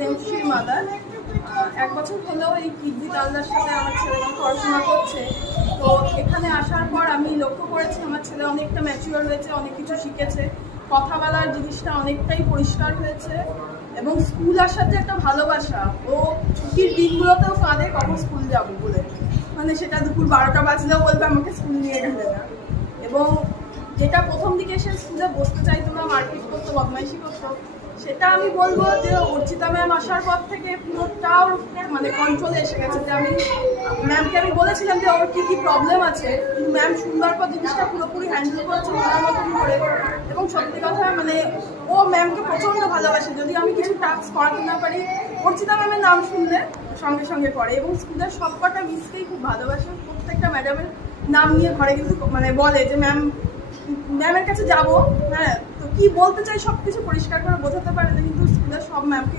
স্নেহশ্রী mother. 1 বছর হলেও এই কিডজি তালদার সাথে আমার ছেলেরা পড়াশোনা করছে। তো এখানে আসার পর আমি লক্ষ্য করেছি আমার ছেলে অনেকটা ম্যাচিওর হয়েছে, অনেক কিছু শিখেছে, কথা বলার জিনিসটা অনেকটাই পরিষ্কার হয়েছে এবং স্কুল আসার যে একটা ভালোবাসা, ও ছুটির দিনগুলোতেও কাঁদে কখন স্কুল যাবো বলে, মানে সেটা দুপুর 12টা বাজলেও বলবে আমাকে স্কুল নিয়ে গেলে না। এবং যেটা প্রথম দিকে এসে স্কুলে বসতে চাইতো না, মারপিট করতো, বদমাইশি করতো, সেটা আমি বলবো যে অর্চিতা ম্যাম আসার পর থেকে পুরোটা ওর মানে কন্ট্রোলে এসে গেছে। যে আমি ম্যামকে বলেছিলাম যে ওর কী কী প্রবলেম আছে, কিন্তু ম্যাম সুন্দর পর জিনিসটা পুরোপুরি হ্যান্ডেল করেছে ওনার মতন করে। এবং সত্যি কথা মানে ও ম্যামকে প্রচণ্ড ভালোবাসে, যদি আমি কিছু টাস্ক করাতে না পারি অর্চিতা ম্যামের নাম শুনলে সঙ্গে সঙ্গে করে। এবং স্কুলের সবকটা মিসকেই খুব ভালোবাসে, প্রত্যেকটা ম্যাডামের নাম নিয়ে ঘরে কিন্তু মানে বলে যে ম্যামের কাছে যাবো, হ্যাঁ তো কি বলতে চাই সব কিছু পরিষ্কার করে বোঝাতে পারে না, কিন্তু স্কুলের সব ম্যামকে